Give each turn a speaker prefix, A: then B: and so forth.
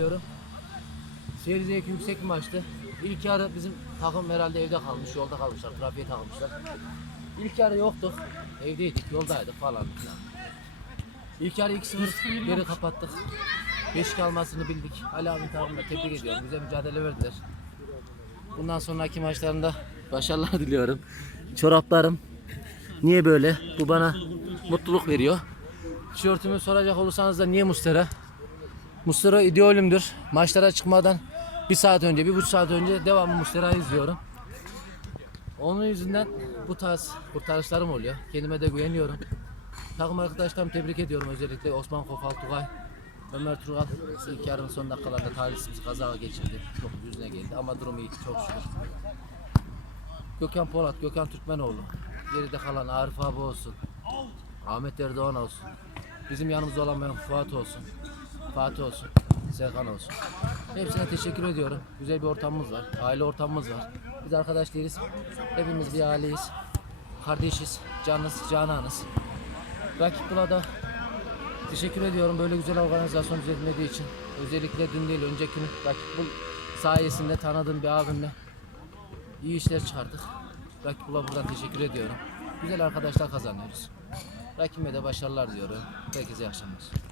A: söylüyorum. Seyir yüksek bir maçtı. İlk yarı bizim takım herhalde evde kalmış, yolda kalmışlar, trafiğe takılmışlar. İlk yarı yoktuk, evdeydik, yoldaydık falan filan. İlk yarı 2-0 geri kapattık. 5 kalmasını bildik. Ali abi takımına tebrik ediyorum. Güzel mücadele verdiler. Bundan sonraki maçlarında başarılar diliyorum. Çoraplarım niye böyle? Bu bana mutluluk veriyor. Tişörtümü soracak olursanız da niye Mustera? Mustera ideolümdür. Maçlara çıkmadan bir saat önce, bir buçuk saat önce devamlı Mustera'yı izliyorum. Onun yüzünden bu tarz kurtarışlarım oluyor. Kendime de güveniyorum. Takım arkadaşlarımı tebrik ediyorum özellikle Osman Kofal Tugay, Ömer Turgal ilk yarının son dakikalarında talihsiz kaza geçirdi. Çok yüzüne geldi ama durum iyi çok şükür. Gökhan Polat, Gökhan Türkmenoğlu. Geride kalan Arif abi olsun. Ahmet Erdoğan olsun. Bizim yanımızda olan Fuat olsun. Fatih olsun. Serkan olsun. Hepsine teşekkür ediyorum. Güzel bir ortamımız var. Aile ortamımız var. Biz arkadaş değiliz. Hepimiz bir aileyiz. Kardeşiz. Canız, cananız. Rakip Bula'da teşekkür ediyorum böyle güzel organizasyon düzenlediği için. Özellikle dün değil önceki gün Rakip Bul sayesinde tanıdığım bir abimle iyi işler çıkardık. Rakip buradan teşekkür ediyorum. Güzel arkadaşlar kazanıyoruz. Rakibime de başarılar diyorum. Herkese iyi akşamlar.